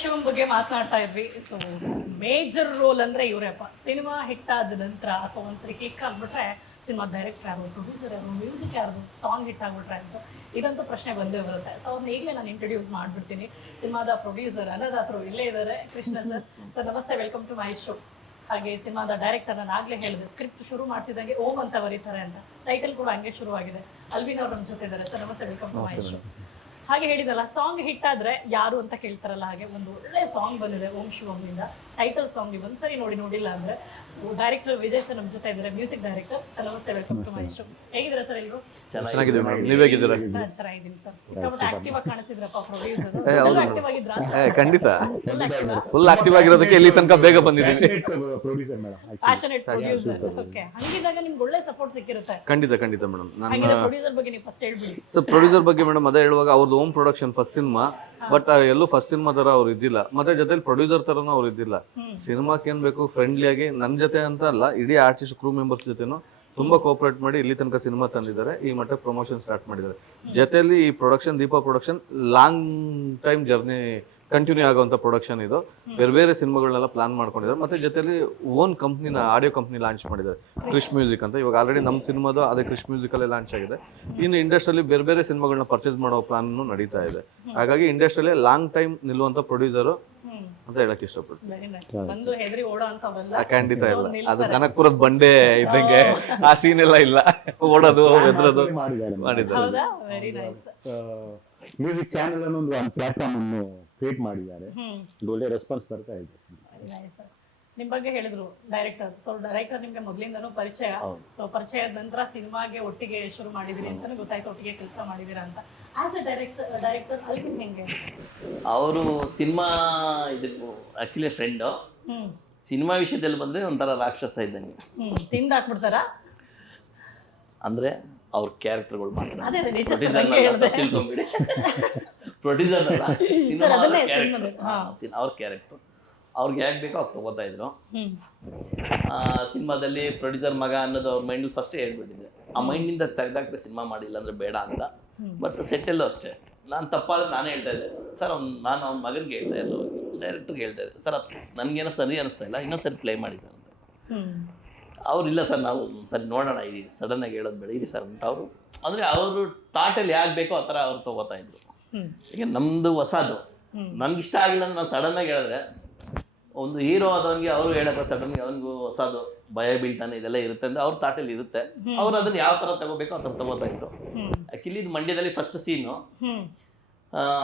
ಶಿವಂ ಬಗ್ಗೆ ಮಾತನಾಡ್ತಾ ಇದ್ವಿ. ಸೊ ಮೇಜರ್ ರೋಲ್ ಅಂದ್ರೆ ಇವರಪ್ಪ. ಸಿನಿಮಾ ಹಿಟ್ ಆದ ನಂತರ ಅಥವಾ ಒಂದ್ಸರಿ ಕ್ಲಿಕ್ ಆಗ್ಬಿಟ್ರೆ ಸಿನಿಮಾ ಡೈರೆಕ್ಟರ್ ಯಾರು, ಪ್ರೊಡ್ಯೂಸರ್ ಯಾರು, ಮ್ಯೂಸಿಕ್ ಯಾರು, ಸಾಂಗ್ ಹಿಟ್ ಆಗ್ಬಿಟ್ರೆ ಅಂತ ಇದಂತೂ ಪ್ರಶ್ನೆ ಬಂದೇ ಬರುತ್ತೆ. ಸೊ ಅವ್ರನ್ನ ಈಗಲೇ ನಾನು ಇಂಟ್ರೊಡ್ಯೂಸ್ ಮಾಡ್ಬಿಡ್ತೀನಿ. ಸಿನಿಮಾದ ಪ್ರೊಡ್ಯೂಸರ್ ಅನ್ನದಾತರು ಇಲ್ಲೇ ಇದ್ದಾರೆ, ಕೃಷ್ಣ ಸರ್. ಸರ್ ನಮಸ್ತೆ, ವೆಲ್ಕಮ್ ಟು ಮೈ ಶೋ. ಹಾಗೆ ಸಿನಿಮಾದ ಡೈರೆಕ್ಟರ್ ನಾನು ಆಗಲೇ ಹೇಳಿದೆ, ಸ್ಕ್ರಿಪ್ಟ್ ಶುರು ಮಾಡ್ತಿದ್ದಂಗೆ ಓಂ ಅಂತ ಬರೀತಾರೆ ಅಂತ, ಟೈಟಲ್ ಕೂಡ ಹಂಗೆ ಶುರುವಾಗಿದೆ. ಅಲ್ವಿನ್ ಅವ್ರು ನಮ್ಮ ಜೊತೆ ಇದ್ದಾರೆ. ಸರ್ ನಮಸ್ತೆ, ವೆಲ್ಕಮ್ ಟು ಮೈ ಶೋ. ಹಾಗೆ ಹೇಳಿದಲ್ಲ, ಸಾಂಗ್ ಹಿಟ್ ಆದ್ರೆ ಯಾರು ಅಂತ ಕೇಳ್ತಾರಲ್ಲ, ಹಾಗೆ ಒಂದು ಒಳ್ಳೆ ಸಾಂಗ್ ಬಂದಿದೆ ಓಂ ಶಿವಮ್ನಿಂದ. ಟೈಟಲ್ ಸಾಂಗ್ ನೀವು ಒಂದ್ಸರಿ ನೋಡಿಲ್ಲ ಅಂದ್ರೆ. ಸೊ ಡೈರೆಕ್ಟರ್ ವಿಜಯ್ ಸರ್ ನಮ್ಮ ಜೊತೆ ಇದ್ದಾರೆ, ಮ್ಯೂಸಿಕ್ ಡೈರೆಕ್ಟರ್. ಸರ್ ನಮಸ್ತೆ, ವೆಲ್ಕಮ್ ಟು ಮೈ ಶೋ. ಹೇಗಿದ್ದೀರಾ ಸರ್ ಎಲ್ಲರೂ? ಚೆನ್ನಾಗಿದ್ದೀವಿ ಮೇಡಮ್, ನೀವ್ ಹೇಗಿದ್ದೀರಾ? ಚೆನ್ನಾಗಿದ್ದೀನಿ ಸರ್. ಸಿಕ್ಕಾಪಟ್ಟೆ ಆಕ್ಟಿವ್ ಆಗಿ ಕಾಣಿಸಿದ್ರಪ್ಪ ಪ್ರೊಡ್ಯೂಸರ್. ಆಕ್ಟಿವ್ ಆಗಿದ್ರಾ? ಖಂಡಿತ ಫುಲ್ ಆಕ್ಟಿವ್ ಆಗಿರೋದಕ್ಕೆ ಇಲ್ಲಿ ತನಕ ಬೇಗ ಬಂದಿದ್ದೀವಿ. Passionate producer. ಓಕೆ, ಹಂಗಿದ್ದಾಗ ನಿಮ್ಗೆ ಒಳ್ಳೆ ಸಪೋರ್ಟ್ ಸಿಕ್ಕಿರುತ್ತೆ. ಖಂಡಿತ ಮೇಡಮ್. ಹಾಗೆ ಪ್ರೊಡ್ಯೂಸರ್ ಬಗ್ಗೆ ನೀವು ಫಸ್ಟ್ ಹೇಳ್ಬಿಡಿ. ಸೊ ಪ್ರೊಡ್ಯೂಸರ್ ಬಗ್ಗೆ ಮೇಡಮ್ ಅದೇ ಹೇಳುವಾಗ ಅವ್ರದ್ದು Om production first cinema, but ಎಲ್ಲೂ ಫಸ್ಟ್ ಸಿನಿಮಾ ತರ ಅವ್ರು ಇದ್ದಿಲ್ಲ, ಮತ್ತೆ ಜೊತೆಲಿ ಪ್ರೊಡ್ಯೂಸರ್ ತರನು ಅವ್ರು ಇದ್ದಿಲ್ಲ. ಸಿನಿಮಾಕ್ಕೆ ಏನ್ ಬೇಕು ಫ್ರೆಂಡ್ಲಿ ಆಗಿ ನನ್ನ ಜೊತೆ ಅಂತ ಅಲ್ಲ, ಇಡೀ ಆರ್ಟಿಸ್ಟ್ ಕ್ರೂ ಮೆಂಬರ್ಸ್ ಜೊತೆನು ತುಂಬಾ ಕೋಆಪರೇಟ್ ಮಾಡಿ ಇಲ್ಲಿ ತನಕ ಸಿನಿಮಾ ತಂದಿದ್ದಾರೆ. ಈ ಮಟ್ಟ ಪ್ರಮೋಷನ್ ಸ್ಟಾರ್ಟ್ ಮಾಡಿದ್ದಾರೆ. ಜೊತೆಲಿ ಈ production Deepa production long time journey continue ಆಗುವಂತ ಪ್ರೊಡಕ್ಷನ್ ಇದು. ಬೇರೆ ಬೇರೆ ಸಿನಿಮಾಗಳನ್ನೆಲ್ಲ ಪ್ಲಾನ್ ಮಾಡ್ಕೊಂಡಿದ್ದಾರೆ. ಮತ್ತೆ ಜೊತೆಲಿ ಓನ್ ಕಂಪ್ನಿನ ಆಡಿಯೋ ಕಂಪ್ನಿ ಲಾಂಚ್ ಮಾಡಿದ್ದಾರೆ, ಕ್ರಿಶ್ ಮ್ಯೂಸಿಕ್ ಅಂತ. ಇವಾಗ ಆಲ್ರೆಡಿ ನಮ್ಮ ಸಿನಿಮಾದು ಅದೇ ಕ್ರಿಶ್ ಮ್ಯೂಸಿಕ್ ಅಲ್ಲೇ ಲಾಂಚ್ ಆಗಿದೆ. ಇನ್ನು ಇಂಡಸ್ಟ್ರಿಯಲ್ಲಿ ಬೇರೆ ಬೇರೆ ಸಿನಿಮಾಗಳನ್ನ ಪರ್ಚೇಸ್ ಮಾಡೋ ಪ್ಲಾನ್ ನಡೀತಾ ಇದೆ. ಹಾಗಾಗಿ ಇಂಡಸ್ಟ್ರಿಯಲ್ಲಿ ಲಾಂಗ್ ಟೈಮ್ ನಿಲ್ಲುವಂತ ಪ್ರೊಡ್ಯೂಸರ್ ಅಂತ ಹೇಳಕ್ ಇಷ್ಟಪಡ್ತೀನಿ. ಖಂಡಿತ ಇಲ್ಲ, ಅದು ಕನಕಪುರದ ಬಂಡೆ ಇದ್ದಂಗೆ ಆ ಸೀನ್ ಎಲ್ಲ ಇಲ್ಲ, ಓಡೋದು ಎದ್ರದು ಮಾಡಿದ್ದಾರೆ. ಮ್ಯೂಸಿಕ್ ಚಾನೆಲ್ ಅನ್ನೋ ಒಂದು ಪ್ಲಾಟ್ಫಾರ್ಮ್ ಅನ್ನು ಕ್ರಿಯೇಟ್ ಮಾಡಿದ್ದಾರೆ. ಒಳ್ಳೆ ರೆಸ್ಪಾನ್ಸ್ ಬರ್ತಾ ಇದೆ. ನಿಮ್ ಬಗ್ಗೆ ಹೇಳಿದ್ರು ಡೈರೆಕ್ಟರ್. ಸೊ ಡೈರೆಕ್ಟರ್ ನಿಮ್ಗೆ ಮೊದಲಿಂದನೂ ಪರಿಚಯ. ಸೊ ಪರಿಚಯದ ನಂತರ ಸಿನಿಮಾಗೆ ಒಟ್ಟಿಗೆ ಶುರು ಮಾಡಿದಿರಿ ಅಂತ ಗೊತ್ತಾಯ್ತು, ಒಟ್ಟಿಗೆ ಕೆಲಸ ಮಾಡಿದಿರ ಅಂತ. ಆಸ್ ಎ ಡೈರೆಕ್ಟರ್ ಅಲ್ಲಿ ಹೆಂಗೆ? ಅವರು ಸಿನಿಮಾ ಇದು ಆಕ್ಚುಲಿ ಫ್ರೆಂಡ್. ಸಿನಿಮಾ ವಿಷಯದಲ್ಲಿ ಬಂದ್ರೆ ಒಂಥರ ರಾಕ್ಷಸ ಇದ್ದಂಗೆ. ತಿಂದ ಹಾಕ್ಬಿಡ್ತಾರ ಅಂದ್ರೆ ಅವ್ರ ಕ್ಯಾರೆಕ್ಟರ್ಗಳು ಮಾತ್ರ. ತಿಳ್ಕೊಂಬಿಡಿ, ಪ್ರೊಡ್ಯೂಸರ್ ಅಲ್ಲ, ಅವ್ರ ಕ್ಯಾರೆಕ್ಟರ್ ಅವ್ರಿಗೆ ಯಾಕೆ ಬೇಕೋ ಅವ್ರು ತಗೋತಾ ಇದ್ರು. ಸಿನಿಮಾದಲ್ಲಿ ಪ್ರೊಡ್ಯೂಸರ್ ಮಗ ಅನ್ನೋದು ಅವ್ರ ಮೈಂಡಲ್ಲಿ ಫಸ್ಟ್ ಹೇಳ್ಬಿಟ್ಟಿದೆ. ಆ ಮೈಂಡಿಂದ ತೆಗೆದಾಕ್ರೆ ಸಿನಿಮಾ ಮಾಡಿಲ್ಲ ಅಂದ್ರೆ ಬೇಡ ಅಂತ. ಬಟ್ ಸೆಟ್ಟಲ್ಲೂ ಅಷ್ಟೇ ನಾನು ತಪ್ಪಾದ್ರೆ ನಾನೇ ಹೇಳ್ತಾ ಇದ್ದೆ ಸರ್. ನಾನು ಅವ್ನ ಮಗನಿಗೆ ಹೇಳ್ತಾ ಇಲ್ಲ, ಡೈರೆಕ್ಟರ್ಗೆ ಹೇಳ್ತಾ ಇದ್ದೆ ಸರ್, ನನಗೇನೋ ಸರಿ ಅನಿಸ್ತಾ ಇಲ್ಲ, ಇನ್ನೊಂದು ಸರಿ ಪ್ಲೇ ಮಾಡಿ ಸರ್ ಅಂತ. ಅವ್ರು ಇಲ್ಲ ಸರ್, ನಾವು ಸರಿ ನೋಡೋಣ, ಇರಿ ಸಡನ್ನಾಗಿ ಹೇಳೋದು ಬೇಡ, ಇರಿ ಸರ್ ಅಂತ. ಅವರು ಅಂದರೆ ಅವರು ಥಾಟಲ್ಲಿ ಯಾಕೆ ಬೇಕೋ ಆ ಥರ ಅವ್ರು ತೊಗೋತಾ ಇದ್ರು. ಈಗ ನಮ್ಮದು ಹೊಸದು, ನನ್ಗೆ ಇಷ್ಟ ಆಗಿಲ್ಲ ಅಂದ್ರೆ ನಾನು ಸಡನ್ನಾಗಿ ಹೇಳಿದ್ರೆ, ಒಂದು ಹೀರೋ ಆದವನಿಗೆ ಅವರು ಹೇಳಕ್ಕೆ ಸಡನ್ಗೆ ಅವನಿಗೂ ಹೊಸದು ಭಯ ಬೀಳ್ತಾನೆ, ಇದೆಲ್ಲ ಇರುತ್ತೆ ಅಂದರೆ ಅವ್ರ ಥಾಟಲ್ಲಿ ಇರುತ್ತೆ. ಅವ್ರು ಅದನ್ನು ಯಾವ ಥರ ತಗೋಬೇಕೋ ಆ ಥರ ತಗೋತಾ ಇದ್ರು. ಆ್ಯಕ್ಚುಲಿ ಇದು ಮಂಡ್ಯದಲ್ಲಿ ಫಸ್ಟ್ ಸೀನು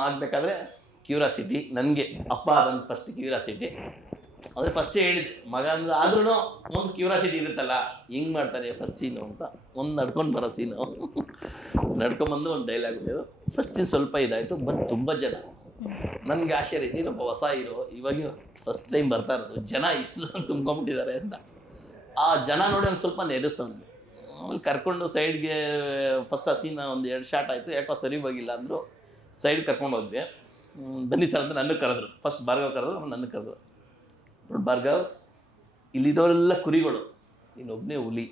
ಆಗಬೇಕಾದ್ರೆ ಕ್ಯೂರಿಯಾಸಿಟಿ, ನನಗೆ ಅಪ್ಪ ಅದನ್ನು ಫಸ್ಟ್ ಕ್ಯೂರಿಯಾಸಿಟಿ. ಅಂದರೆ ಫಸ್ಟೇ ಹೇಳಿದ್ದು ಮಗ ಅಂದ್ರೆ, ಆದ್ರೂ ಒಂದು ಕ್ಯೂರಿಯಾಸಿಟಿ ಇರುತ್ತಲ್ಲ, ಹಿಂಗೆ ಮಾಡ್ತಾರೆ ಫಸ್ಟ್ ಸೀನು ಅಂತ. ಒಂದು ನಡ್ಕೊಂಡು ಬರೋ ಸೀನು ನಡ್ಕೊಂಬಂದು ಒಂದು ಡೈಲಾಗ್ ಹೊಡೆಯೋದು. ಫಸ್ಟ್ ಸೀನ್ ಸ್ವಲ್ಪ ಇದಾಯಿತು, ಬಟ್ ತುಂಬ ಜನ ನನಗೆ ಆಶ್ಚರ್ಯ ಇದೆ, ಇನ್ನೊಬ್ಬ ಹೊಸ ಹೀರೋ ಇವಾಗ ಫಸ್ಟ್ ಟೈಮ್ ಬರ್ತಾ ಇರೋದು, ಜನ ಇಷ್ಟು ತುಂಬ್ಕೊಂಬಿಟ್ಟಿದ್ದಾರೆ ಅಂತ. ಆ ಜನ ನೋಡಿ ಒಂದು ಸ್ವಲ್ಪ ನೆರೆಸೋದು. ಆಮೇಲೆ ಕರ್ಕೊಂಡು ಸೈಡ್ಗೆ ಫಸ್ಟ್ ಆ ಸೀನ್ ಒಂದು 2 ಶಾಟ್ ಆಯಿತು, ಯಾಕೋ ಸರಿ ಹೋಗಿಲ್ಲ ಅಂದರು. ಸೈಡ್ ಕರ್ಕೊಂಡು ಹೋದ್ವಿ. ಬನ್ನಿ ಸರ್ ಅಂತ ನನಗೆ ಕರೆದ್ರು. ಫಸ್ಟ್ ಭಾರ್ಗವ್ ಕರೆದ್ರು, ಆಮೇಲೆ ನನಗೆ ಕರೆದ್ರು. ಭಾರ್ಗವ್, ಇಲ್ಲಿದ್ದವರೆಲ್ಲ ಕುರಿಗಳು, ನೀನೊಬ್ಬನೇ ಹುಲಿ.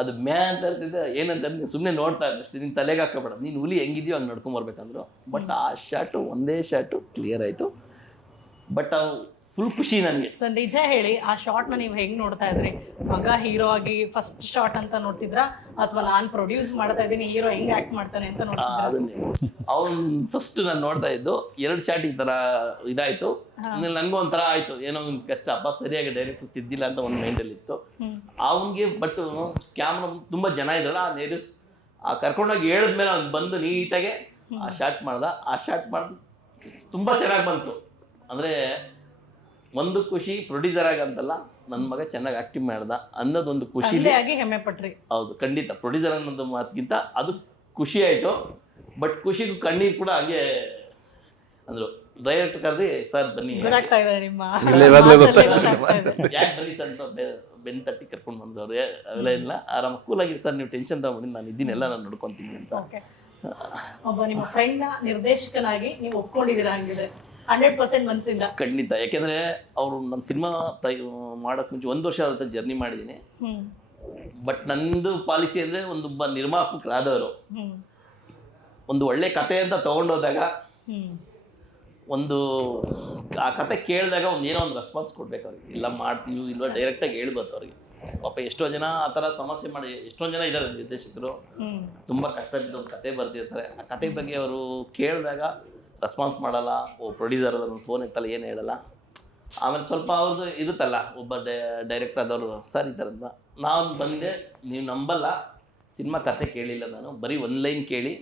ಅದು ಅಂತ ಇರ್ತಿದ್ದೆ, ಏನಂತ ನೀನು ಸುಮ್ಮನೆ ನೋಡ್ತಾ ಇದ್ದೆ ಅಷ್ಟೇ, ನೀನು ತಲೆಗೆ ಹಾಕೋಬೇಡ, ನೀನು ಹುಲಿ ಹೆಂಗಿದೆಯೋ ಹಂಗೆ ನಡ್ಕೊಂಬರ್ಬೇಕಂದ್ರು. ಬಟ್ ಆ ಶಾಟು ಒಂದೇ ಶಾಟು ಕ್ಲಿಯರ್ ಆಯಿತು. ಬಟ್ ಅವು ಫುಲ್ ಖುಷಿ ನನಗೆ. ಸರ್ ನಿಜ ಹೇಳಿ, ಆ ಶಾರ್ಟ್ನ ನೀವು ಹೆಂಗೆ ನೋಡ್ತಾ ಇದ್ರಿ? ಮಗ ಹೀರೋ ಆಗಿ ಫಸ್ಟ್ ಶಾಟ್ ಅಂತ ನೋಡ್ತಿದ್ರಾ, ಅಥವಾ ನಾನು ಪ್ರೊಡ್ಯೂಸ್ ಮಾಡ್ತಾ ಇದ್ದೀನಿ ಹೀರೋ ಹೆಂಗೆ ಆ್ಯಕ್ಟ್ ಮಾಡ್ತಾನೆ ಅಂತ ನೋಡ್ತಿದ್ರಾ? ಅದನ್ನೇ ಅವ್ನು ಫಸ್ಟ್ ನಾನು ನೋಡ್ತಾ ಇದ್ದು. 2 ಶಾಟ್ ಈ ಥರ ಇದಾಯಿತು. ನನಗೂ ಒಂಥರ ಆಯಿತು, ಏನೋ ಒಂದು ಕಷ್ಟ, ಅಪ್ಪ ಸರಿಯಾಗಿ ಡೈರೆಕ್ಟ್ ತಿದ್ದಿಲ್ಲ ಅಂತ ಒಂದು ಮೈಂಡಲ್ಲಿ ಇತ್ತು ಅವನಿಗೆ. ಬಟ್ ಕ್ಯಾಮ್ರಾ ತುಂಬ ಜನ ಇದ್ರಲ್ಲ, ಆ ಕರ್ಕೊಂಡೋಗಿ ಹೇಳಿದ್ಮೇಲೆ ಅವ್ನು ಬಂದು ನೀಟಾಗೆ ಆ ಶಾಟ್ ಮಾಡ್ದ. ಆ ಶಾಟ್ ಮಾಡಿದು ತುಂಬ ಚೆನ್ನಾಗಿ ಬಂತು. ಅಂದರೆ ಒಂದು ಖುಷಿ, ಪ್ರೊಡ್ಯೂಸರ್ ಆಗಂತಲ್ಲ, ನನ್ನ ಮಗ ಚೆನ್ನಾಗಿ ಆಕ್ಟಿಂಗ್ ಮಾಡ್ದ ಅನ್ನೋದೊಂದು ಖುಷಿ, ಹೆಮ್ಮೆ ಪಟ್ರಿ. ಹೌದು, ಖಂಡಿತ. ಪ್ರೊಡ್ಯೂಸರ್ ಅನ್ನೋದು ಮಾತಿಗಿಂತ ಅದು ಖುಷಿ ಆಯಿತು. ಬಟ್ ಖುಷಿಗೂ ಕಣ್ಣೀರು ಕೂಡ ಹಾಗೆ ಅಂದರು. ಡೈರೆಕ್ಟ್ ಕರೆದಿ, ಸರ್ ಬನ್ನಿ, ಯಾಕೆ ಬನ್ನಿ ಸರ್ ಅಂತ ಬೆನ್ ತಟ್ಟಿ ಕರ್ಕೊಂಡು ಬಂದವ್ರು. ಅವೆಲ್ಲ ಇಲ್ಲ, ಆರಾಮ ಕೂಲಾಗಿ ಸರ್, ನೀವು ಟೆನ್ಷನ್ ತಗೊಂಡು ನಾನು ಇದ್ದೀನೆಲ್ಲ ನಾನು ನೋಡ್ಕೊತೀನಿ ಅಂತ. ಒಬ್ಬ ನಿಮ್ಮ ಫ್ರೆಂಡ್ನ ನಿರ್ದೇಶಕನಾಗಿ ನೀವು ಒಪ್ಕೊಂಡಿದ್ದೀರಾ ಹಂಗಿದೆ 100% ಮನಸ್ಸಿಂದ? ಖಂಡಿತ. ಯಾಕೆಂದರೆ ಅವರು ನನ್ನ ಸಿನಿಮಾ ಮಾಡೋಕ್ಕೆ ಮುಂಚೆ 1 ವರ್ಷ ಆದ ಜರ್ನಿ ಮಾಡಿದ್ದೀನಿ. ಬಟ್ ನಂದು ಪಾಲಿಸಿ ಅಂದರೆ, ಒಂದೊಬ್ಬ ನಿರ್ಮಾಪಕರಾದವರು ಒಂದು ಒಳ್ಳೆ ಕತೆ ಅಂತ ತೊಗೊಂಡೋದಾಗ ಒಂದು ಆ ಕತೆ ಕೇಳಿದಾಗ ಏನೋ ಒಂದು ರೆಸ್ಪಾನ್ಸ್ ಕೊಡ್ಬೇಕು ಅವ್ರಿಗೆ, ಇಲ್ಲ ಮಾಡ್ತೀವಿ ಇಲ್ವಾ ಡೈರೆಕ್ಟಾಗಿ ಹೇಳ್ಬೋದು ಅವ್ರಿಗೆ. ಪಾಪ ಎಷ್ಟೋ ಜನ ಆ ಥರ ಸಮಸ್ಯೆ ಮಾಡಿ ಎಷ್ಟೊಂದು ಜನ ಇದ್ದಾರೆ ನಿರ್ದೇಶಕರು, ತುಂಬ ಕಷ್ಟದಿಂದ ಒಂದು ಕತೆ ಬರ್ದಿರ್ತಾರೆ. ಆ ಕತೆ ಬಗ್ಗೆ ಅವರು ಕೇಳಿದಾಗ ರೆಸ್ಪಾನ್ಸ್ ಮಾಡಲ್ಲ, ಪ್ರೊಡ್ಯೂಸರ್ ಅದನ್ನು ಫೋನ್ ಎತ್ತಲ್ಲ, ಏನು ಹೇಳಲ್ಲ. ಆಮೇಲೆ ಸ್ವಲ್ಪ ಅವ್ರದ್ದು ಇರುತ್ತಲ್ಲ, ಒಬ್ಬ ಡೈರೆಕ್ಟರ್ ಆದವರು, ಸರ್ ಈ ಥರದ್ದು ನಾನು ಬಂದೆ, ನೀವು ನಂಬಲ್ಲ, ಸಿನಿಮಾ ಕತೆ ಕೇಳಿಲ್ಲ ನಾನು, ಬರೀ ಒಂದು ಲೈನ್ ಕೇಳಿ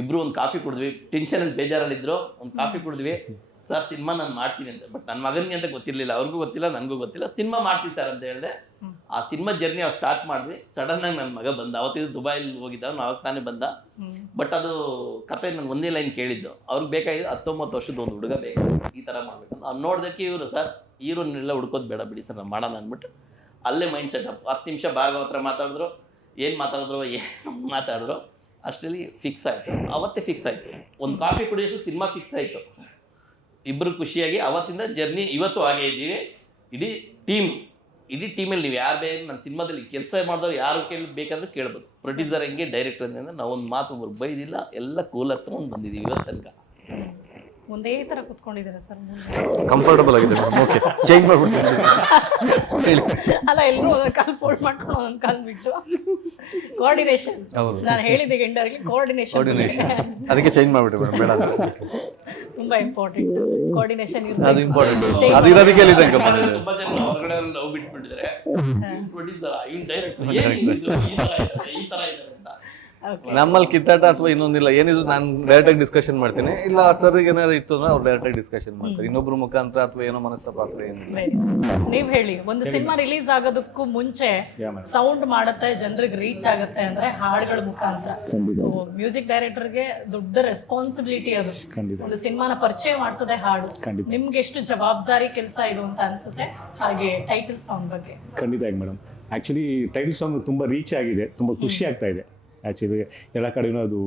ಇಬ್ಬರು ಒಂದು ಕಾಫಿ ಕುಡಿದ್ವಿ, ಟೆನ್ಷನಲ್ಲಿ ಬೇಜಾರಲ್ಲಿದ್ದರು, ಒಂದು ಕಾಫಿ ಕುಡಿದ್ವಿ, ಸರ್ ಸಿನಿಮಾ ನಾನು ಮಾಡ್ತೀನಿ ಅಂತ. ಬಟ್ ನನ್ನ ಮಗನಿಗೆ ಅಂತ ಗೊತ್ತಿರಲಿಲ್ಲ, ಅವ್ರಿಗೂ ಗೊತ್ತಿಲ್ಲ, ನನಗೂ ಗೊತ್ತಿಲ್ಲ, ಸಿನಿಮಾ ಮಾಡ್ತೀನಿ ಸರ್ ಅಂತ ಹೇಳಿದೆ. ಆ ಸಿನಿಮಾ ಜರ್ನಿ ಅವ್ರು ಸ್ಟಾರ್ಟ್ ಮಾಡಿದ್ವಿ. ಸಡನ್ನಾಗಿ ನನ್ನ ಮಗ ಬಂದ, ಅವತ್ತಿದ್ದು ದುಬೈಲಿ ಹೋಗಿದ್ದ, ಅವಾಗ ತಾನೇ ಬಂದ. ಬಟ್ ಅದು ಕತೆ ನಾನು ಒಂದೇ ಲೈನ್ ಕೇಳಿದ್ದು, ಅವ್ರಿಗೆ ಬೇಕಾಗಿದ್ದು 19 ವರ್ಷದ ಒಂದು ಹುಡುಗ ಬೇಕು, ಈ ಥರ ಮಾಡಬೇಕು ಅಂತ. ಅವ್ನು ನೋಡಿದಕ್ಕೆ ಇವರು, ಸರ್ ಹೀರೋನೆಲ್ಲ ಹುಡ್ಕೋದು ಬೇಡ ಬಿಡಿ ಸರ್, ನಾನು ಮಾಡೋಣ ಅಂದ್ಬಿಟ್ಟು ಅಲ್ಲೇ ಮೈಂಡ್ ಸೆಟ್ ಅಪ್. 10 ನಿಮಿಷ ಭಾಗವತ್ರ ಮಾತಾಡಿದ್ರು, ಏನು ಮಾತಾಡಿದ್ರು ಅಷ್ಟರಲ್ಲಿ ಫಿಕ್ಸ್ ಆಯಿತು. ಅವತ್ತೇ ಫಿಕ್ಸ್ ಆಯಿತು, ಒಂದು ಕಾಫಿ ಕುಡಿಯೋಷ್ಟು ಸಿನಿಮಾ ಫಿಕ್ಸ್ ಆಯಿತು. ಇಬ್ಬರು ಖುಷಿಯಾಗಿ ಅವತ್ತಿಂದ ಜರ್ನಿ ಇವತ್ತು ಹಾಗೆ ಇದ್ದೀವಿ. ಇಡೀ ಟೀಮಲ್ಲಿ ನೀವು ಯಾರು ಬೇಕು ನನ್ನ ಸಿನಿಮಾದಲ್ಲಿ ಕೆಲಸ ಮಾಡಿದವ್ರು ಯಾರು ಬೇಕಾದ್ರೂ ಕೇಳ್ಬೋದು. ಪ್ರೊಡ್ಯೂಸರ್ ಹೆಂಗೆ ಡೈರೆಕ್ಟರ್ ಅಂದರೆ ನಾವು ಒಂದು ಮಾತು ಬೈದಿಲ್ಲ, ಎಲ್ಲ ಕೂಲರ್ ತೊಗೊಂಡು ಬಂದಿದ್ದೀವಿ ಇವತ್ತು ತನಕ. ಒಂದೇ ಥರ ಕುತ್ಕೊಂಡಿದ್ದೀರಾ ಸರ್? ಕಂಫರ್ಟಬಲ್ ಆಗಿದೆ. ಓಕೆ, ಚೇಂಜ್ ಮಾಡ್ಬಿಡ್ತೀನಿ. ಅಲ್ಲ, ಎಲ್ಲರೂ ಒಂದೊಂದು ಕಾಲು ಫೋಲ್ಡ್ ಮಾಡ್ಕೊಂಡು ಒಂದೊಂದು ಕಾಲು ಬಿಟ್ಟು ಕೋಆರ್ಡಿನೇಷನ್. ನಾನು ಹೇಳಿದ್ದೆ ಇಂಡೈರೆಕ್ಟ್ಲಿ ಕೋಆರ್ಡಿನೇಷನ್, ಅದಕ್ಕೆ ಚೇಂಜ್ ಮಾಡ್ಬಿಟ್ರೆ ಬೇಡ, ತುಂಬಾ ಇಂಪಾರ್ಟೆಂಟ್ ಕೋಆರ್ಡಿನೇಷನ್. ಅದು ಇಂಪಾರ್ಟೆಂಟ್, ಅದು ಇರೋದಕ್ಕೆ ಹೇಳಿದ್ದೆ. ತುಂಬ ಜನ ಹೊರಗಡೆ ಲವ್ ಬಿಟ್ಬಿಟ್ಟಿದ್ದಾರೆ, ಪ್ರೊಡ್ಯೂಸರ್ ಇನ್ ಡೈರೆಕ್ಟರ್ ಈ ಥರ ಇದೆ ಅಂತ. ನಮ್ಮಲ್ಲಿ ಕಿತ್ತಾಟ ಅಥವಾ ಇನ್ನೊಂದಿಲ್ಲ, ಏನಿದ್ರು ನಾನು ಡೈರೆಕ್ಟಾಗಿ ಡಿಸ್ಕಷನ್ ಮಾಡ್ತೀನಿ, ಇಲ್ಲ ಸರ್ಗೆ ಏನಾದ್ರು ಇತ್ತು ಅಂದ್ರೆ ಅವ್ರು ಡೈರೆಕ್ಟಾಗಿ ಡಿಸ್ಕಷನ್ ಮಾಡ್ತಾರೆ. ಇನ್ನೊಬ್ರು ಮುಖಾಂತರ ಅಥವಾ ಏನೋ ಮನಸ್ತಾಪ ಅಥವಾ ಏನಿಲ್ಲ. ನೀವ್ ಹೇಳಿ, ಒಂದು ಸಿನಿಮಾ ರಿಲೀಸ್ ಆಗೋದಕ್ಕೂ ಮುಂಚೆ ಸೌಂಡ್ ಮಾಡುತ್ತೆ, ಜನರಿಗೆ ರೀಚ್ ಆಗುತ್ತೆ ಅಂದ್ರೆ ಹಾಡುಗಳ ಮುಖಾಂತರ. ಸೊ ಮ್ಯೂಸಿಕ್ ಡೈರೆಕ್ಟರ್ಗೆ ದೊಡ್ಡ ರೆಸ್ಪಾನ್ಸಿಬಿಲಿಟಿ ಅದು. ಒಂದು ಸಿನಿಮಾನ ಪರಿಚಯ ಮಾಡಿಸೋದೇ ಹಾಡು. ನಿಮ್ಗೆ ಎಷ್ಟು ಜವಾಬ್ದಾರಿ ಕೆಲಸ ಇದು ಅಂತ ಅನ್ಸುತ್ತೆ. ಹಾಗೆ ಟೈಟಲ್ ಸಾಂಗ್ ಬಗ್ಗೆ ಖಂಡಿತ ಮೇಡಮ್, ಆ್ಯಕ್ಚುಲಿ ಟೈಟಲ್ ಸಾಂಗ್ ತುಂಬ ರೀಚ್ ಆಗಿದೆ, ತುಂಬ ಖುಷಿ ಆಗ್ತಾ ಇದೆ. ಆ್ಯಕ್ಚುಲಿ ಎಲ್ಲ ಕಡೆಯೂ ಅದು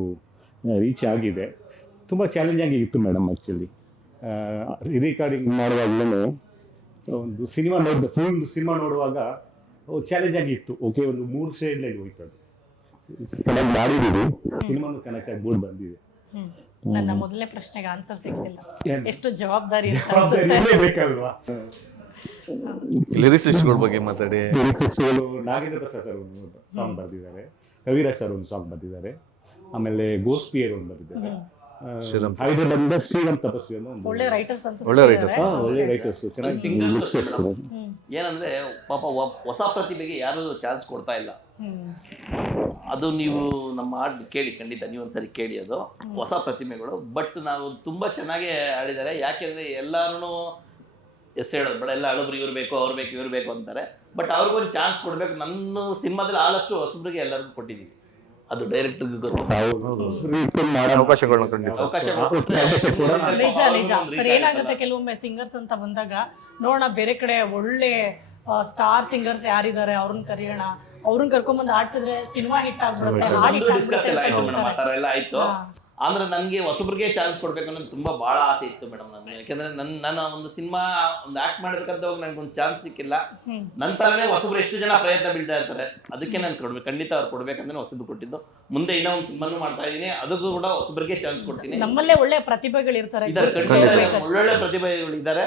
ರೀಚ್ ಆಗಿದೆ. ತುಂಬ ಚಾಲೆಂಜಿಂಗ್ ಇತ್ತು ಮೇಡಮ್. ಆ್ಯಕ್ಚುಲಿ ರಿಕಾರ್ಡಿಂಗ್ ಮಾಡುವಾಗಲೂ ಒಂದು ಸಿನಿಮಾ ಫುಲ್ ಸಿನಿಮಾ ನೋಡುವಾಗ ಚಾಲೆಂಜ್ ಆಗಿತ್ತು. ಓಕೆ, ಒಂದು 3 ಶೇಡ್ಲಾಗಿ ಹೋಯ್ತು, ಅದು ಚೆನ್ನಾಗಿ ಮಾಡಿದ್ದೀವಿ, ಸಿನಿಮಾನು ಚೆನ್ನಾಗಿ ಬೋರ್ಡ್ ಬಂದಿದೆ. ನನ್ನ ಮೊದಲನೇ ಪ್ರಶ್ನೆಗೆ ಆನ್ಸರ್ ಸಿಗಲಿಲ್ಲ, ಎಷ್ಟು ಜವಾಬ್ದಾರಿ ಬೇಕಲ್ವಾ. ಲಿರಿಸಿಸ್ಟ್ಗಳ ಬಗ್ಗೆ ಮಾತಾಡಿ. ನಾಗೇಂದ್ರ ಪ್ರಸಾದ್ ಸರ್ ಒಂದು ಸಾಂಗ್ ಬರೆದಿದ್ದಾರೆ, ಕವಿರಾಜ್ ಸರ್ ಒಂದು ಸಾಂಗ್ ಬರೆದಿದ್ದಾರೆ, ಆಮೇಲೆ ಗೋಸ್ಪಿಯರ್ ಒಂದು ಬರೆದಿದ್ದಾರೆ, ಹೈದರಾಬಾದಿಂದ ಶ್ರೀರಾಮ್ ತಪಸ್ವಿ ಅನ್ನೋ ಒಂದು ಒಳ್ಳೆ ರೈಟರ್ಸ್ ಅಂತ. ಒಳ್ಳೆ ರೈಟರ್ಸ್, ಒಳ್ಳೆ ರೈಟರ್ಸ್, ಚೆನ್ನಾಗಿ. ಏನಂದ್ರೆ ಪಾಪ ಹೊಸ ಪ್ರತಿಭೆಗೆ ಯಾರು ಚಾನ್ಸ್ ಕೊಡ್ತಾ ಇಲ್ಲ. ಅದು ನೀವು ನಮ್ಮ ಹಾಡು ಕೇಳಿ, ಖಂಡಿತ ನೀವು ಒಂದ್ಸರಿ ಕೇಳಿ, ಅದು ಹೊಸ ಪ್ರತಿಭೆಗಳು. ಬಟ್ ನಾವು ತುಂಬಾ ಚೆನ್ನಾಗಿ ಆಡಿದ್ದಾರೆ. ಯಾಕೆಂದ್ರೆ ಎಲ್ಲಾರು ಹೇಳೋದು ಬೇಡ, ಎಲ್ಲ ಹಳಬ್ರು ಇವ್ರು ಬೇಕು, ಅವ್ರು ಬೇಕು, ಇವ್ರು ಬೇಕು ಅಂತಾರೆ. ಬಟ್ ಅವ್ರಿಗೊಂದು ಚಾನ್ಸ್ ಕೊಡ್ಬೇಕು. ನನ್ನ ಸಿನಿಮಾದಲ್ಲಿ ಆದಷ್ಟು ಹೊಸಬ್ರಿಗೆ ಎಲ್ಲರಿಗೂ ಕೊಟ್ಟಿದ್ದೀವಿ, ಅದು ಡೈರೆಕ್ಟರ್ಗೆ ಗೊತ್ತು. ಅವಕಾಶಗಳನ್ನ ಖಂಡಿತ ನಿಜ ನಿಜ ಸರ್. ಏನಾಗುತ್ತೆ, ಕೆಲವೊಮ್ಮೆ ಸಿಂಗರ್ಸ್ ಅಂತ ಬಂದಾಗ ನೋಡೋಣ ಬೇರೆ ಕಡೆ ಒಳ್ಳೆ ಸ್ಟಾರ್ ಸಿಂಗರ್ಸ್ ಯಾರಿದ್ದಾರೆ ಅವ್ರನ್ನ ಕರೆಯೋಣ, ಅವ್ರನ್ನ ಕರ್ಕೊಂಡ್ಬಂದು ಆಡ್ಸಿದ್ರೆ ಸಿನಿಮಾ ಹಿಟ್ ಆಗ್ಬಿಡುತ್ತೆ. ಡಿಸ್ಕಸ್ ಎಲ್ಲ ಆಯ್ತು ಮೇಡಮ್, ಆ ಥರ ಎಲ್ಲ ಆಯ್ತು. ಅಂದ್ರೆ ನನಗೆ ಹೊಸಬ್ರಿಗೆ ಚಾನ್ಸ್ ಕೊಡ್ಬೇಕು ಅನ್ನೋದು ತುಂಬಾ ಭಾಳ ಆಸೆ ಇತ್ತು ಮೇಡಮ್ ನನಗೆ. ಯಾಕಂದ್ರೆ ನನ್ನ ಒಂದು ಸಿನಿಮಾ ಒಂದು ಆಕ್ಟ್ ಮಾಡಿರ್ಕಂತ ಹೋಗಿ ನನಗೆ ಒಂದು ಚಾನ್ಸ್ ಸಿಕ್ಕಿಲ್ಲ. ನಂತರನೇ ಹೊಸಬ್ರು ಎಷ್ಟು ಜನ ಪ್ರಯತ್ನ ಬೀಳ್ತಾ ಇರ್ತಾರೆ, ಅದಕ್ಕೆ ನಾನು ಕೊಡ್ಬೇಕು, ಖಂಡಿತ ಅವ್ರು ಕೊಡ್ಬೇಕಂದ್ರೆ ಹೊಸದು ಕೊಟ್ಟಿದ್ದು. ಮುಂದೆ ಇನ್ನೂ ಒಂದು ಸಿನಿಮಾನು ಮಾಡ್ತಾ ಇದ್ದೀನಿ, ಅದಕ್ಕೂ ಕೂಡ ಹೊಸಬ್ರಿಗೆ ಚಾನ್ಸ್ ಕೊಡ್ತೀನಿ. ನಮ್ಮಲ್ಲೇ ಒಳ್ಳೆ ಪ್ರತಿಭೆಗಳು ಇರ್ತಾರೆ, ಒಳ್ಳೊಳ್ಳೆ ಪ್ರತಿಭೆಗಳು ಇದ್ದಾರೆ.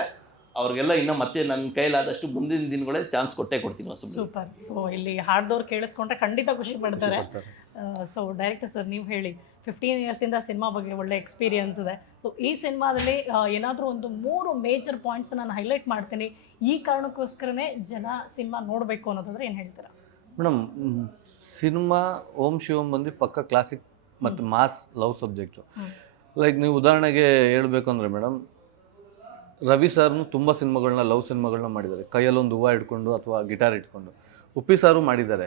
ಅವ್ರಿಗೆಲ್ಲ ಇನ್ನೂ ಮತ್ತೆ ನನ್ನ ಕೈಲಾದಷ್ಟು ಮುಂದಿನ ದಿನಗಳೇ ಚಾನ್ಸ್ ಕೊಡ್ತೀನಿ ಹೊಸಬ್ರು. ಸೂಪರ್. ಸೊ ಇಲ್ಲಿ ಹಾಡ್ದವ್ರು ಕೇಳಿಸ್ಕೊಂಡ್ರೆ ಖಂಡಿತ ಖುಷಿ ಪಡ್ತಾರೆ. ಸೊ ಡೈರೆಕ್ಟರ್ ಸರ್, ನೀವು ಹೇಳಿ, 15 ಇಯರ್ಸಿಂದ ಸಿನಿಮಾ ಬಗ್ಗೆ ಒಳ್ಳೆ ಎಕ್ಸ್ಪೀರಿಯನ್ಸ್ ಇದೆ. ಸೊ ಈ ಸಿನಿಮಾದಲ್ಲಿ ಏನಾದರೂ ಒಂದು 3 ಮೇಜರ್ ಪಾಯಿಂಟ್ಸ್ ನಾನು ಹೈಲೈಟ್ ಮಾಡ್ತೀನಿ, ಈ ಕಾರಣಕ್ಕೋಸ್ಕರನೇ ಜನ ಸಿನಿಮಾ ನೋಡಬೇಕು ಅನ್ನೋದಾದ್ರೆ ಏನು ಹೇಳ್ತೀರಾ? ಮೇಡಮ್, ಸಿನಿಮಾ ಓಂ ಶಿವಂ ಬಂದು ಪಕ್ಕ ಕ್ಲಾಸಿಕ್ ಮತ್ತು ಮಾಸ್ ಲವ್ ಸಬ್ಜೆಕ್ಟು. ಲೈಕ್ ನೀವು ಉದಾಹರಣೆಗೆ ಹೇಳಬೇಕು ಅಂದರೆ ಮೇಡಮ್, ರವಿ ಸರ್ನು ತುಂಬ ಸಿನಿಮಾಗಳನ್ನ ಲವ್ ಸಿನಿಮಾಗಳನ್ನ ಮಾಡಿದ್ದಾರೆ, ಕೈಯಲ್ಲೊಂದು ಹೂವು ಇಟ್ಕೊಂಡು ಅಥವಾ ಗಿಟಾರ್ ಇಟ್ಕೊಂಡು. ಉಪ್ಪಿ ಸಾರು ಮಾಡಿದ್ದಾರೆ,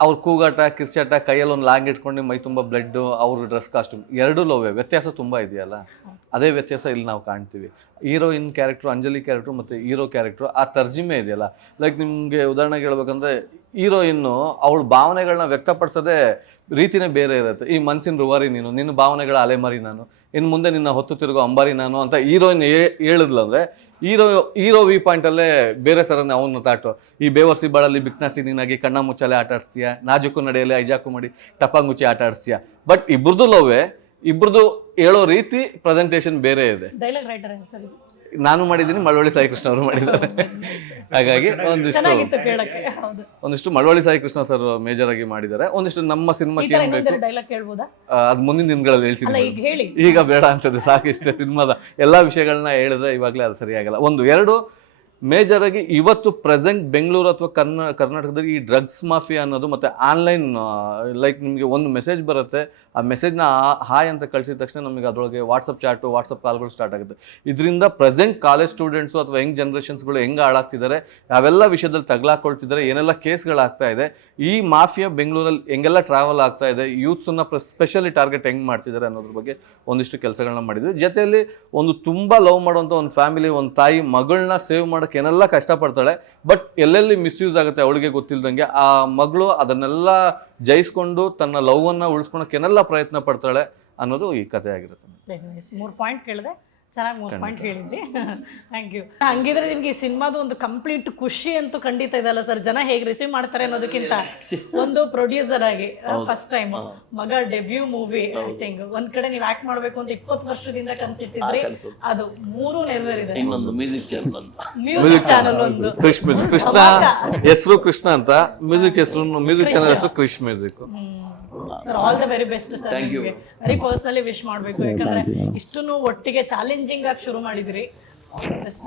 ಅವ್ರ ಕೂಗಾಟ, ಕಿರ್ಚಾಟ, ಕೈಯಲ್ಲೊಂದು ಲಾಂಗ್ ಇಟ್ಕೊಂಡು ಮೈ ತುಂಬ ಬ್ಲಡ್ಡು, ಅವ್ರ ಡ್ರೆಸ್ ಕಾಸ್ಟ್ಯೂಮ್ ಎರಡೂ ಲವ್ವೇ. ವ್ಯತ್ಯಾಸ ತುಂಬ ಇದೆಯಲ್ಲ, ಅದೇ ವ್ಯತ್ಯಾಸ ಇಲ್ಲಿ ನಾವು ಕಾಣ್ತೀವಿ. ಹೀರೋಯಿನ್ ಕ್ಯಾರೆಕ್ಟ್ರು, ಅಂಜಲಿ ಕ್ಯಾರೆಕ್ಟ್ರು ಮತ್ತು ಹೀರೋ ಕ್ಯಾರೆಕ್ಟ್ರು, ಆ ತರ್ಜಿಮೆ ಇದೆಯಲ್ಲ. ಲೈಕ್ ನಿಮಗೆ ಉದಾಹರಣೆಗೆ ಹೇಳ್ಬೇಕಂದ್ರೆ, ಹೀರೋಯಿನ್ನು ಅವಳ ಭಾವನೆಗಳನ್ನ ವ್ಯಕ್ತಪಡಿಸೋದೇ ರೀತಿನೇ ಬೇರೆ ಇರುತ್ತೆ. ಈ ಮನ್ಸಿನ ರುವಾರಿ ನೀನು, ನಿನ್ನ ಭಾವನೆಗಳ ಅಲೆಮಾರಿ ನಾನು, ಇನ್ನು ಮುಂದೆ ನಿನ್ನ ಹೊತ್ತು ತಿರುಗೋ ಅಂಬಾರಿ ನಾನು ಅಂತ ಹೀರೋಯಿನ್ ಹೇಳಿದ್ಲು ಅಂದರೆ, ಹೀರೋ ವಿ ಪಾಯಿಂಟಲ್ಲೇ ಬೇರೆ ಥರನೇ ಅವನು ತಾಟು. ಈ ಬೇವರ್ಸಿ ಬಾಳಲ್ಲಿ ಬಿಕ್ನಾಸಿ ನೀನಾಗಿ ಕಣ್ಣ ಮುಚ್ಚಾಲೆ ಆಟ ಆಡಿಸ್ತೀಯ, ನಾಜುಕು ನಡೆಯಲಿ ಐಜಾಕು ಮಾಡಿ ಟಪಾಂಗುಚ್ಚಿ ಆಟ ಆಡಿಸ್ತೀಯ. ಬಟ್ ಇಬ್ಬರದು ಲವ್ವೇ, ಇಬ್ರದ್ದು ಹೇಳೋ ರೀತಿ ಪ್ರೆಸೆಂಟೇಷನ್ ಬೇರೆ ಇದೆ. ಡೈಲಾಗ್ ರೈಟರ್ ಸರ್ ಇದು ನಾನು ಮಾಡಿದ್ದೀನಿ, ಮಳವಳ್ಳಿ ಸಾಯಿ ಕೃಷ್ಣ ಅವರು ಮಾಡಿದ್ದಾರೆ. ಹಾಗಾಗಿ ಚೆನ್ನಾಗಿತ್ತು ಕೇಳಕ್ಕೆ. ಹೌದು, ಒಂದಿಷ್ಟು ಮಳವಳ್ಳಿ ಸಾಯಿ ಕೃಷ್ಣ ಸರ್ ಮೇಜರ್ ಆಗಿ ಮಾಡಿದ್ದಾರೆ. ಒಂದಿಷ್ಟು ನಮ್ಮ ಸಿನಿಮಾಕ್ಕೆ ಏನ್ ಬೇಕು ಡೈಲಾಗ್ ಹೇಳ್ಬೋದಾ? ಅದ್ ಮುಂದಿನ ದಿನಗಳಲ್ಲಿ ಹೇಳ್ತೀನಿ. ಅಲ್ಲ, ಈಗ ಹೇಳಿ. ಈಗ ಬೇಡ ಅನ್ಸುತ್ತೆ, ಸಾಕಿಷ್ಟೇ ಸಿನಿಮಾದ ಎಲ್ಲಾ ವಿಷಯಗಳನ್ನ ಹೇಳಿದ್ರೆ ಇವಾಗಲೇ ಅದು ಸರಿಯಾಗಲ್ಲ. ಒಂದು ಎರಡು ಮೇಜರ್ ಆಗಿ ಇವತ್ತು ಪ್ರೆಸೆಂಟ್ ಬೆಂಗಳೂರು ಅಥವಾ ಕರ್ನಾಟಕದಲ್ಲಿ ಈ ಡ್ರಗ್ಸ್ ಮಾಫಿಯಾ ಅನ್ನೋದು ಮತ್ತೆ ಆನ್ಲೈನ್ ಲೈಕ್ ನಿಮಗೆ ಒಂದು ಮೆಸೇಜ್ ಬರುತ್ತೆ, ಆ ಮೆಸೇಜ್ನ ಹಾಯ್ ಅಂತ ಕಳಿಸಿದ ತಕ್ಷಣ ನಮಗೆ ಅದರೊಳಗೆ ವಾಟ್ಸಪ್ ಚಾಟು, ವಾಟ್ಸಪ್ ಕಾಲ್ಗಳು ಸ್ಟಾರ್ಟ್ ಆಗುತ್ತೆ. ಇದರಿಂದ ಪ್ರೆಸೆಂಟ್ ಕಾಲೇಜ್ ಸ್ಟೂಡೆಂಟ್ಸು ಅಥವಾ ಯಂಗ್ ಜನರೇಷನ್ಸ್ಗಳು ಹೆಂಗೆ ಹಾಳಾಗ್ತಿದ್ದಾರೆ, ಯಾವೆಲ್ಲ ವಿಷಯದಲ್ಲಿ ತಗಲಾಕೊಳ್ತಿದ್ದಾರೆ, ಏನೆಲ್ಲ ಕೇಸ್ಗಳಾಗ್ತಾ ಇದೆ, ಈ ಮಾಫಿಯಾ ಬೆಂಗಳೂರಲ್ಲಿ ಹೆಂಗೆಲ್ಲ ಟ್ರಾವೆಲ್ ಆಗ್ತಾ ಇದೆ, ಯೂತ್ಸನ್ನ ಸ್ಪೆಷಲಿ ಟಾರ್ಗೆಟ್ ಹೆಂಗೆ ಮಾಡ್ತಿದ್ದಾರೆ ಅನ್ನೋದ್ರ ಬಗ್ಗೆ ಒಂದಿಷ್ಟು ಕೆಲಸಗಳನ್ನ ಮಾಡಿದ್ವಿ. ಜೊತೆಯಲ್ಲಿ ಒಂದು ತುಂಬ ಲವ್ ಮಾಡುವಂಥ ಒಂದು ಫ್ಯಾಮಿಲಿ, ಒಂದು ತಾಯಿ ಮಗಳನ್ನ ಸೇವ್ ಮಾಡೋಕ್ಕೆ ಏನೆಲ್ಲ ಕಷ್ಟಪಡ್ತಾಳೆ, ಬಟ್ ಎಲ್ಲೆಲ್ಲಿ ಮಿಸ್ಯೂಸ್ ಆಗುತ್ತೆ ಅವಳಿಗೆ ಗೊತ್ತಿಲ್ದಂಗೆ, ಆ ಮಗಳು ಅದನ್ನೆಲ್ಲ ಜಯಿಸ್ಕೊಂಡು ತನ್ನ ಲವ್ವನ್ನು ಉಳಿಸ್ಕೊಳಕ್ಕೆ ಏನೆಲ್ಲ ಪ್ರಯತ್ನ ಪಡ್ತಾಳೆ ಅನ್ನೋದು ಈ ಕಥೆ ಆಗಿರುತ್ತೆ. 3 ಪಾಯಿಂಟ್ ಕೇಳಿದೆ, ಚೆನ್ನಾಗಿ 3 ಪಾಯಿಂಟ್ ಹೇಳಿದ್ರಿ. Thank you. ಹಂಗಿದ್ರೆ ನಿಮ್ಗೆ ಈ ಸಿನಿಮಾದ ಒಂದು ಕಂಪ್ಲೀಟ್ ಖುಷಿ ಅಂತೂ ಖಂಡಿತ ಇದೆ ಅಲ್ಲ ಸರ್? ಜನ ಹೇಗೆ ರಿಸೀವ್ ಮಾಡ್ತಾರೆ ಅನ್ನೋದಕ್ಕಿಂತ ಒಂದು ಪ್ರೊಡ್ಯೂಸರ್ ಆಗಿ ಫಸ್ಟ್ ಟೈಮ್ ಮಗ ಡೆಬ್ಯೂ ಮೂವಿ, ಐ ಥಿಂಕ್ ಒಂದ್ ಕಡೆ ನೀವು ಆಕ್ಟ್ ಮಾಡ್ಬೇಕು ಅಂತ 20 ವರ್ಷದಿಂದ ಕನ್ಸಿಟ್ಟಿದ್ರಿ, ಅದು 3 ನೆರವೇರಿದೆ. ಇನ್ನೊಂದು ಮ್ಯೂಸಿಕ್ ಚಾನಲ್ ಅಂತ, ಮ್ಯೂಸಿಕ್ ಚಾನಲ್ ಒಂದು ಕೃಷ್ಣ ಹೆಸರು ಕೃಷ್ಣ ಅಂತ, ಮ್ಯೂಸಿಕ್ ಚಾನಲ್ ಹೆಸರು Krish music. Sir, all the very best sir. ನಿಮಗೆ ವೆರಿ ಪರ್ಸನಲಿ ವಿಶ್ ಮಾಡಬೇಕು, ಯಾಕಂದ್ರೆ ಇಷ್ಟನ್ನು ಒಟ್ಟಿಗೆ ಚಾಲೆಂಜಿಂಗ್ ಆಗಿ ಶುರು ಮಾಡಿದಿರಿ. All the best.